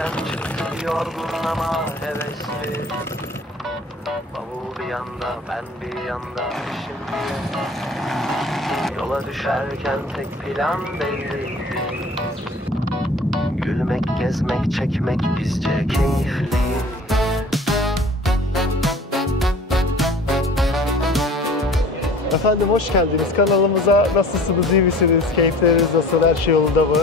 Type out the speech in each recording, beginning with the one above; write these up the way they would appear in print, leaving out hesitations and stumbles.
işten çıktı yorgun ama hevesli. Bavul bir yanda, ben bir yanda şimdi. Yola düşerken tek plan belli. Gülmek, gezmek, çekmek bizce keyifli. Efendim hoş geldiniz kanalımıza. Nasılsınız, iyi misiniz? Keyifleriniz nasıl? Her şey yolunda mı?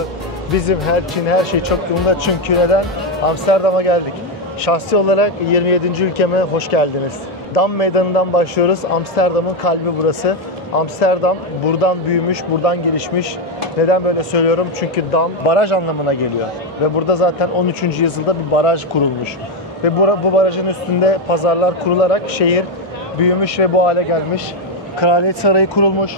Bizim her şey çok yolunda, çünkü neden? Amsterdam'a geldik. Şahsi olarak 27. ülkeme hoş geldiniz. Dam Meydanı'ndan başlıyoruz. Amsterdam'ın kalbi burası. Amsterdam buradan büyümüş, buradan gelişmiş. Neden böyle söylüyorum? Çünkü dam baraj anlamına geliyor. Ve burada zaten 13. yüzyılda bir baraj kurulmuş. Ve bu barajın üstünde pazarlar kurularak şehir büyümüş ve bu hale gelmiş. Kraliyet Sarayı kurulmuş.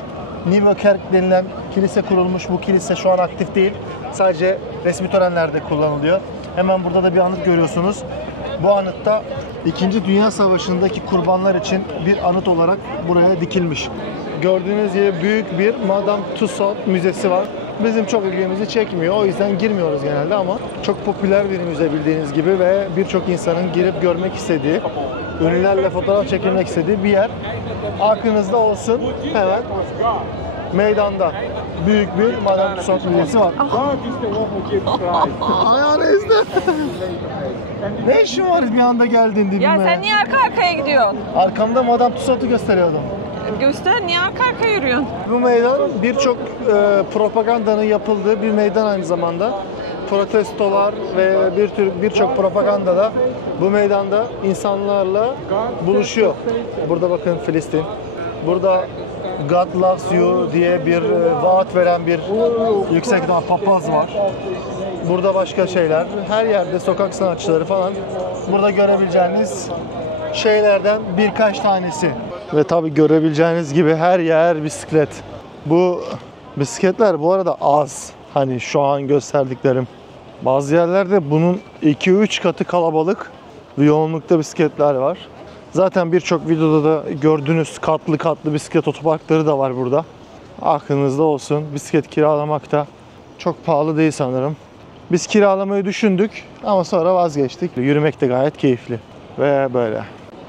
Nieuwe Kerk denilen kilise kurulmuş. Bu kilise şu an aktif değil. Sadece resmi törenlerde kullanılıyor. Hemen burada da bir anıt görüyorsunuz. Bu anıtta 2. Dünya Savaşı'ndaki kurbanlar için bir anıt olarak buraya dikilmiş. Gördüğünüz gibi büyük bir Madame Tussauds müzesi var. Bizim çok ilgimizi çekmiyor. O yüzden girmiyoruz genelde ama çok popüler bir müze bildiğiniz gibi ve birçok insanın girip görmek istediği, ünlülerle fotoğraf çekilmek istediği bir yer. Aklınızda olsun, hemen meydanda büyük bir Madame Tussauds müzesi var. Ayağını izle. Ne işin var bir anda geldin dibime? Ya sen niye arka arkaya gidiyorsun? Arkamda Madame Tussauds'u gösteriyordum. Göster, niye arka arkaya yürüyorsun? Bu meydan birçok propagandanın yapıldığı bir meydan aynı zamanda. Protestolar ve birçok propaganda da bu meydanda insanlarla buluşuyor. Burada bakın Filistin. Burada God loves you diye bir vaat veren bir yüksek papaz var. Burada başka şeyler. Her yerde sokak sanatçıları falan. Burada görebileceğiniz şeylerden birkaç tanesi. Ve tabii görebileceğiniz gibi her yer bisiklet. Bu bisikletler bu arada az. Hani şu an gösterdiklerim. Bazı yerlerde bunun 2-3 katı kalabalık ve yoğunlukta bisikletler var. Zaten birçok videoda da gördüğünüz katlı bisiklet otoparkları da var burada. Aklınızda olsun. Bisiklet kiralamak da çok pahalı değil sanırım. Biz kiralamayı düşündük ama sonra vazgeçtik. Yürümek de gayet keyifli. Ve böyle.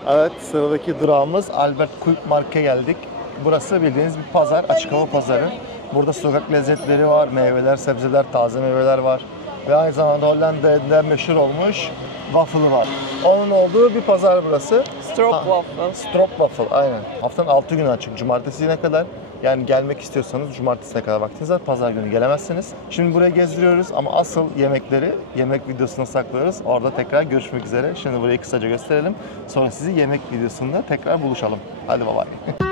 Evet, sıradaki durağımız Albert Kuipmarkt'a geldik. Burası bildiğiniz bir pazar, açık hava pazarı. Burada sokak lezzetleri var, meyveler, sebzeler, taze meyveler var. Ve aynı zamanda Hollanda'da meşhur olmuş waffle'ı var. Onun olduğu bir pazar burası. Stroopwafel. Stroopwafel, aynen. Haftanın 6 günü açık, cumartesine kadar. Yani gelmek istiyorsanız cumartesine kadar vaktiniz var. Pazar günü gelemezsiniz. Şimdi buraya gezdiriyoruz ama asıl yemekleri yemek videosuna saklıyoruz. Orada tekrar görüşmek üzere. Şimdi burayı kısaca gösterelim. Sonra sizi yemek videosunda tekrar buluşalım. Hadi bye bye.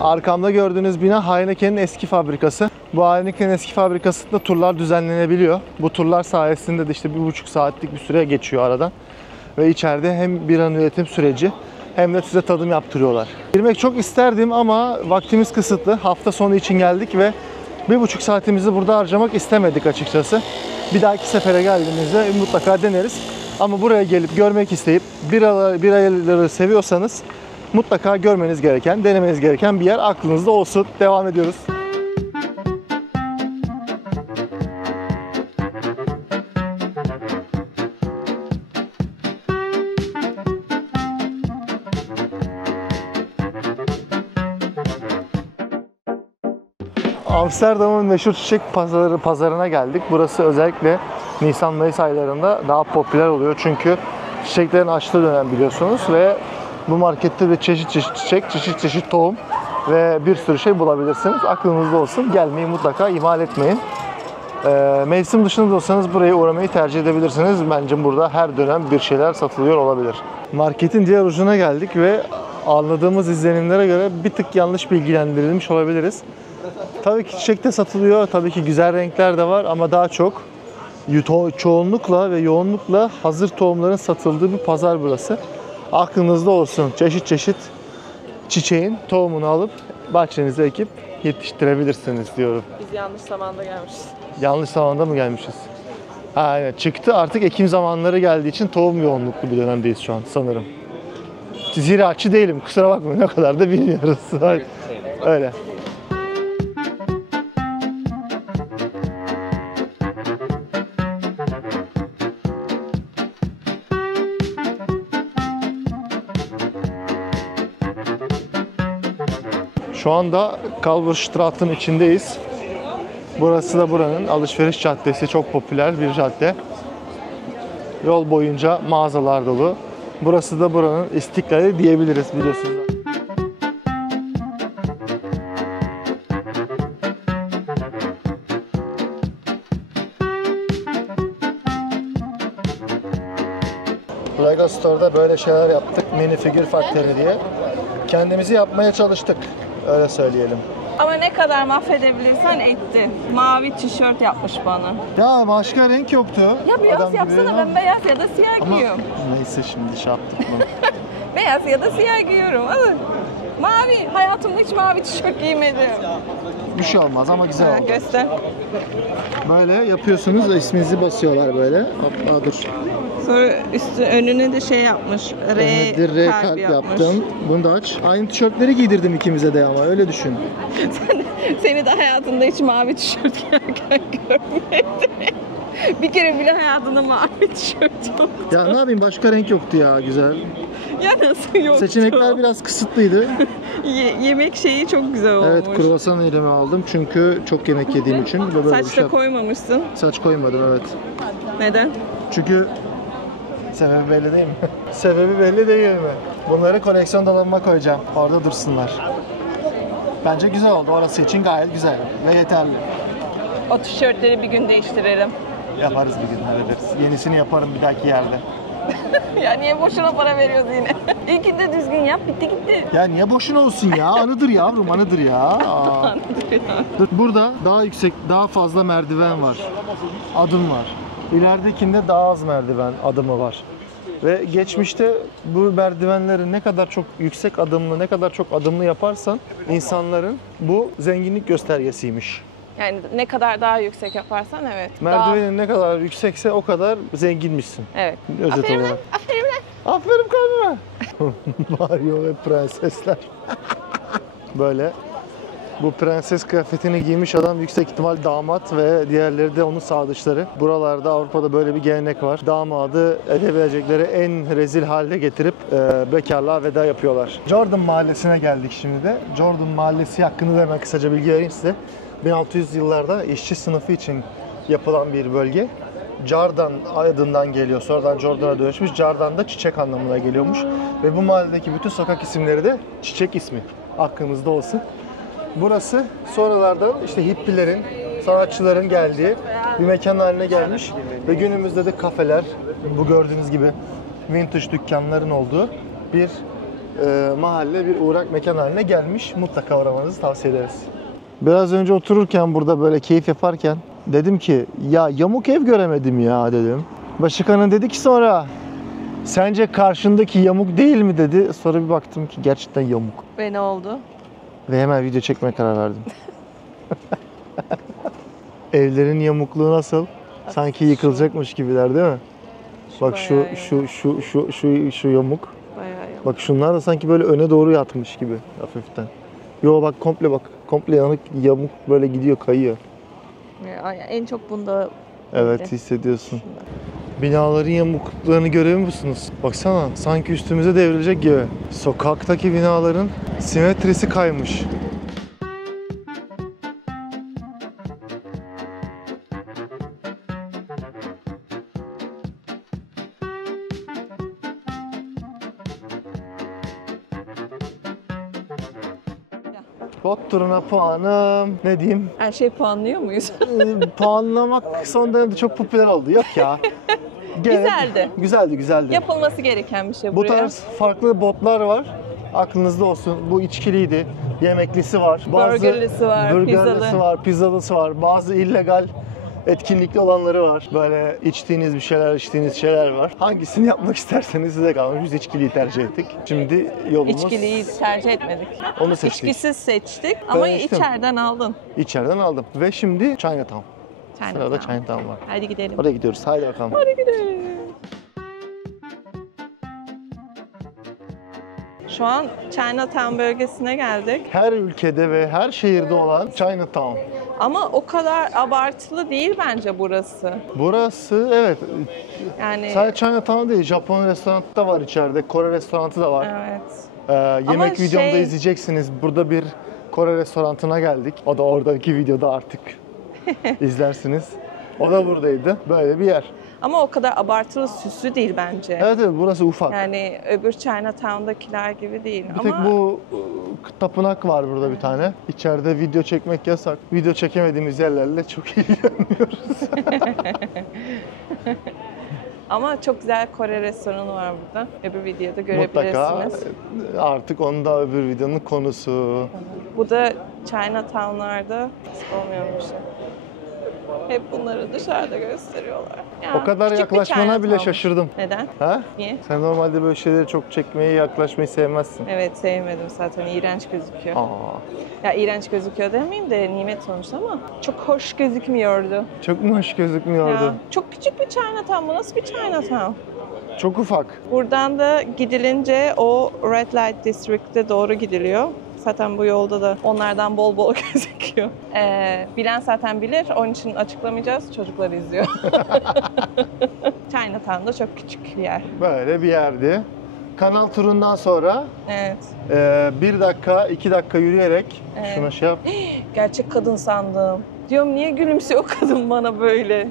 Arkamda gördüğünüz bina Heineken'in eski fabrikası. Bu Heineken'in eski fabrikasında turlar düzenlenebiliyor. Bu turlar sayesinde de işte 1,5 saatlik bir süre geçiyor aradan. Ve içeride hem biranın üretim süreci hem de size tadım yaptırıyorlar. Girmek çok isterdim ama vaktimiz kısıtlı. Hafta sonu için geldik ve 1,5 saatimizi burada harcamak istemedik açıkçası. Bir dahaki sefere geldiğimizde mutlaka deneriz. Ama buraya gelip görmek isteyip biraları seviyorsanız mutlaka görmeniz gereken, denemeniz gereken bir yer aklınızda olsun. Devam ediyoruz. Amsterdam'ın meşhur çiçek pazarına geldik. Burası özellikle Nisan-Mayıs aylarında daha popüler oluyor. Çünkü çiçeklerin açtığı dönem biliyorsunuz ve bu markette de çeşit çiçek, çeşit tohum ve bir sürü şey bulabilirsiniz. Aklınızda olsun. Gelmeyi mutlaka ihmal etmeyin. Mevsim dışında da olsanız buraya uğramayı tercih edebilirsiniz. Bence burada her dönem bir şeyler satılıyor olabilir. Marketin diğer ucuna geldik ve anladığımuz izlenimlere göre bir tık yanlış bilgilendirilmiş olabiliriz. Tabii ki çiçek de satılıyor. Tabii ki güzel renkler de var ama daha çok çoğunlukla ve yoğunlukla hazır tohumların satıldığı bir pazar burası. Aklınızda olsun. Çeşit çiçeğin tohumunu alıp bahçenize ekip yetiştirebilirsiniz diyorum. Biz yanlış zamanda gelmişiz. Yanlış zamanda mı gelmişiz? Ha, evet çıktı. Artık ekim zamanları geldiği için tohum yoğunluklu bir dönemdeyiz şu an sanırım. Ziraatçı değilim. Kusura bakmayın. Ne kadar da bilmiyoruz. Öyle. Şu anda Kalverstraat'ın içindeyiz. Burası da buranın alışveriş caddesi. Çok popüler bir cadde. Yol boyunca mağazalar dolu. Burası da buranın istiklali diyebiliriz biliyorsunuz. Lego Store'da böyle şeyler yaptık. Mini figür faktörü diye. Kendimizi yapmaya çalıştık. Öyle söyleyelim. Ama ne kadar mahvedebilirsen etti. Mavi tişört yapmış bana. Ya başka renk yoktu. Ya beyaz Adam gibi yapsana, ya. ben beyaz ya da siyah Ama giyiyorum. neyse şimdi şey yaptık bunu. Beyaz ya da siyah giyiyorum. Alın. Mavi. Hayatımda hiç mavi tişört giymedim. Bir şey olmaz ama güzel Ha, oldu. göster. Böyle yapıyorsunuz da isminizi basıyorlar böyle. Aa, dur. Sonra üstü önüne de şey yapmış. R kalp yaptım. Bunu da aç. Aynı tişörtleri giydirdim ikimize de ama öyle düşün. Seni de hayatında hiç mavi tişört giyerken görmedim. Bir kere bile hayatında mavi tişört yoktu. Ya ne yapayım başka renk yoktu ya güzel. Ya nasıl yoktu? Seçenekler biraz kısıtlıydı. Yemek şeyi çok güzel olmuş. Evet kruvasan elime aldım çünkü çok yemek yediğim için. Böyle Saç bir şey da koymamışsın. Saç koymadım evet. Neden? Çünkü sebebi belli değil mi? Sebebi belli değil mi? Bunları koleksiyon dolabıma koyacağım. Orada dursunlar. Bence güzel oldu. Orası için gayet güzel ve yeterli. O tişörtleri bir gün değiştirelim. Yaparız bir gün hallederiz. Yenisini yaparım bir dahaki yerde. Ya niye boşuna para veriyoruz yine? İlkinde düzgün yap, bitti gitti. Ya niye boşuna olsun ya? Anıdır yavrum, anıdır ya. Aa. Dur, burada daha yüksek, daha fazla merdiven var. Adım var. İleridekinde daha az merdiven adımı var. Ve geçmişte bu merdivenleri ne kadar çok yüksek adımlı, ne kadar çok adımlı yaparsan insanların bu zenginlik göstergesiymiş. Yani ne kadar daha yüksek yaparsan evet. Merdivenin ne kadar yüksekse o kadar zenginmişsin. Daha... Evet. Özet Aferin olarak. lan, aferin lan. Aferin kalbime. Mario ve prensesler. Böyle. Bu prenses kıyafetini giymiş adam yüksek ihtimal damat ve diğerleri de onun sağdışları. Buralarda Avrupa'da böyle bir gelenek var. Damadı edebilecekleri en rezil hale getirip bekarlığa veda yapıyorlar. Jordan Mahallesi'ne geldik şimdi de. Jordan Mahallesi hakkında da hemen kısaca bilgi vereyim size. 1600 yıllarda işçi sınıfı için yapılan bir bölge. Jardan adından geliyor. Sonradan Jordan'a dönüşmüş. Jardan da çiçek anlamına geliyormuş. Ve bu mahalledeki bütün sokak isimleri de çiçek ismi. Aklınızda olsun. Burası sonralardan işte hippilerin, sanatçıların geldiği bir mekan haline gelmiş. Ve günümüzde de kafeler, bu gördüğünüz gibi vintage dükkanların olduğu bir mahalle, bir uğrak mekan haline gelmiş. Mutlaka uğramanızı tavsiye ederiz. Biraz önce otururken burada böyle keyif yaparken dedim ki ya yamuk ev göremedim ya dedim. Başakan'ın dedi ki sonra sence karşındaki yamuk değil mi dedi. Sonra bir baktım ki gerçekten yamuk. Ve ne oldu? Ve hemen video çekmeye karar verdim. Evlerin yamukluğu nasıl? Sanki yıkılacakmış gibiler değil mi? Bak şu yamuk. Bayağı yamuk. Bak şunlar da sanki böyle öne doğru yatmış gibi hafiften. Yo bak komple yanık yamuk böyle gidiyor kayıyor. En çok bunda Evet hissediyorsun. Binaların yamukluklarını görüyor musunuz? Baksana sanki üstümüze devrilecek gibi. Sokaktaki binaların simetrisi kaymış. Bot turuna puanım ne diyeyim? her şey puanlıyor muyuz? Puanlamak son dönemde çok popüler oldu. Yok ya. Güzeldi. Güzeldi. Yapılması gereken bir şey Bu buraya. tarz farklı botlar var. Aklınızda olsun. Bu içkiliydi. Yemeklisi var. Burgerlisi var, burgerlisi pizzalı. var, pizzalısı var. Bazı illegal etkinlikli olanları var. Böyle içtiğiniz şeyler var. Hangisini yapmak isterseniz size kalmış. Biz içkiliyi tercih ettik. Şimdi yolumuz İçkiliyi tercih etmedik. onu seçtik. İçkisiz seçtik ama Ben içtim. içeriden aldın. İçeriden aldım. Ve şimdi Chinatown. Sırada Chinatown var. Hadi gidelim. Oraya gidiyoruz. Haydi bakalım. Hadi gidelim. Şu an Chinatown bölgesine geldik. Her ülkede ve her şehirde olan Chinatown. Ama o kadar abartılı değil bence burası. Burası evet. Yani Sadece Chinatown değil. Japon restoranı da var içeride. Kore restoranı da var. evet. Yemek videomda izleyeceksiniz. Burada bir Kore restoranına geldik. O da oradaki videoda artık izlersiniz. O da buradaydı. Böyle bir yer. Ama o kadar abartılı süslü değil bence. Evet evet burası ufak. Yani öbür Chinatown'dakiler gibi değil. Bir tek bu tapınak var burada bir tane. İçeride video çekmek yasak. Video çekemediğimiz yerlerle çok ilgileniyoruz. Ama çok güzel Kore restoranı var burada. Öbür videoda görebilirsiniz. Mutlaka artık onun da öbür videonun konusu. Bu da Chinatown'larda olmuyormuş. Hep bunları dışarıda gösteriyorlar. Ya, O kadar küçük bir yaklaşmana bile Chinatown. şaşırdım. Neden? Ha? Niye? Sen normalde böyle şeyleri çok çekmeyi, yaklaşmayı sevmezsin. Evet sevmedim zaten. İğrenç gözüküyor. Aa, Ya iğrenç gözüküyor demeyeyim de nimet sonuçta ama çok hoş gözükmüyordu. çok mu hoş gözükmüyordu? Ya, çok küçük bir Chinatown. Bu nasıl bir Chinatown? Çok ufak. Buradan da gidilince o Red Light District'e doğru gidiliyor. Zaten bu yolda da onlardan bol bol gözüküyor. Bilen zaten bilir. Onun için açıklamayacağız. Çocuklar izliyor. Chinatown da çok küçük bir yer. Böyle bir yerdi. Kanal turundan sonra Evet. 1 dakika, 2 dakika yürüyerek Evet. şuna şey yap. Gerçek kadın sandım. Diyorum niye gülümsüyor kadın bana böyle?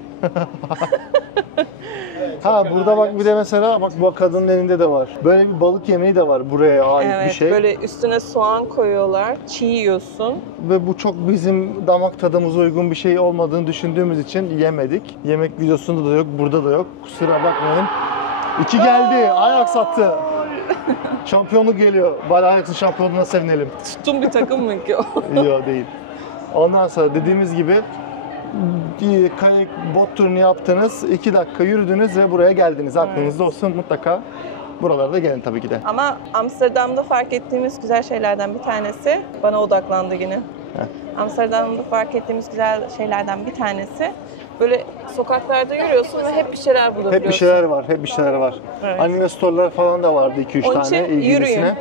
Ha burada bak bir de mesela bak bu kadının elinde de var. Böyle bir balık yemeği de var buraya ait Evet, bir şey. böyle üstüne soğan koyuyorlar. Çiğ yiyorsun. Ve bu çok bizim damak tadımıza uygun bir şey olmadığını düşündüğümüz için yemedik. Yemek videosunda da yok, burada da yok. Kusura bakmayın. 2 geldi. Ajax attı. Şampiyonluk geliyor. Bari Ajax'ın şampiyonluğuna sevinelim. Tuttum bir takım mı ki o? Yok değil. Ondan sonra dediğimiz gibi kayak bot turunu yaptınız. 2 dakika yürüdünüz ve buraya geldiniz. Aklınızda olsun mutlaka. Buralara da gelin tabii ki de. Ama Amsterdam'da fark ettiğimiz güzel şeylerden bir tanesi, bana odaklandı yine. Amsterdam'da fark ettiğimiz güzel şeylerden bir tanesi, böyle sokaklarda yürüyorsun ve hep bir şeyler bulabiliyorsun. Hep bir şeyler var, hep bir şeyler var. Evet. Anime store'lar falan da vardı 2-3 Onun tane için ilgilisine.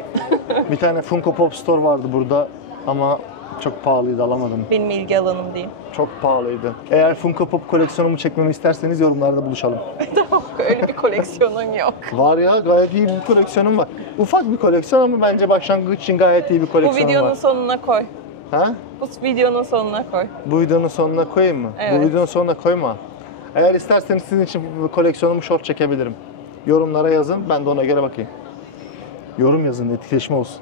Bir tane Funko Pop store vardı burada ama çok pahalıydı, alamadım. Benim ilgi alanım değil. Çok pahalıydı. Eğer Funko Pop koleksiyonumu çekmemi isterseniz yorumlarda buluşalım. Tamam, öyle bir koleksiyonun yok. Var ya, gayet iyi bir koleksiyonum var. Ufak bir koleksiyon ama bence başlangıç için gayet iyi bir Bu koleksiyonum videonun var. sonuna koy. Ha? Bu videonun sonuna koy. Bu videonun sonuna koyayım mı? Evet. Bu videonun sonuna koyma. Eğer isterseniz sizin için bu koleksiyonumu short çekebilirim. Yorumlara yazın, ben de ona göre bakayım. Yorum yazın, etkileşme olsun.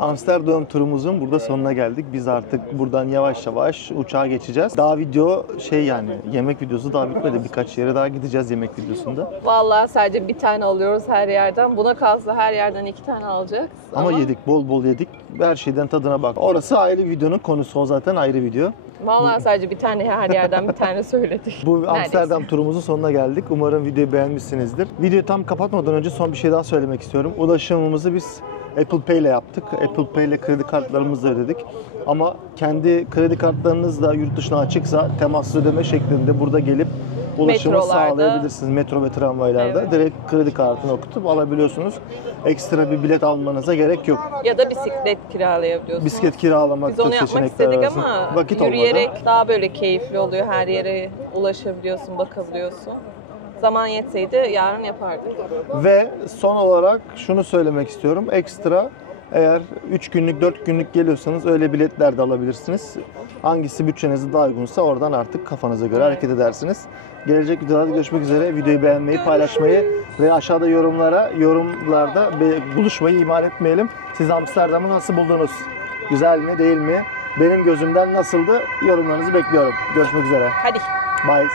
Amsterdam turumuzun burada sonuna geldik. Biz artık buradan yavaş yavaş uçağa geçeceğiz. Daha video yani yemek videosu daha bitmedi. Birkaç yere daha gideceğiz yemek videosunda. Vallahi sadece bir tane alıyoruz her yerden. Buna kalsa her yerden 2 tane alacağız. Ama yedik, bol bol yedik. Her şeyden tadına bak. Orası ayrı videonun konusu, o zaten ayrı video. Vallahi sadece bir tane her yerden bir tane söyledik. Bu Neredeyse. Amsterdam turumuzun sonuna geldik. Umarım videoyu beğenmişsinizdir. Videoyu tam kapatmadan önce son bir şey daha söylemek istiyorum. Ulaşımımızı biz Apple Pay ile yaptık. Apple Pay ile kredi kartlarımızla ödedik. Ama kendi kredi kartlarınız da yurt dışına açıksa temaslı ödeme şeklinde burada gelip ulaşımı Metrolarda. sağlayabilirsiniz. Metro ve tramvaylarda. Evet. Direkt kredi kartını okutup alabiliyorsunuz. Ekstra bir bilet almanıza gerek yok. Ya da bisiklet kiralayabiliyorsunuz. Bisiklet kiralamak Biz da onu yapmak seçenekler istedik arasında. ama Vakit yürüyerek olmadı. daha böyle keyifli oluyor. Her yere ulaşabiliyorsun, bakabiliyorsun. Zaman yetseydi yarın yapardık. Ve son olarak şunu söylemek istiyorum. Ekstra eğer 3 günlük 4 günlük geliyorsanız öyle biletler de alabilirsiniz. Hangisi bütçenize daha uygunsa oradan artık kafanıza göre hareket edersiniz. Gelecek videolarda görüşmek üzere. Videoyu beğenmeyi, paylaşmayı ve aşağıda yorumlarda buluşmayı ihmal etmeyelim. Siz Amsterdam'ı nasıl buldunuz? Güzel mi, değil mi? Benim gözümden nasıldı? Yorumlarınızı bekliyorum. Görüşmek üzere. Hadi. Bye.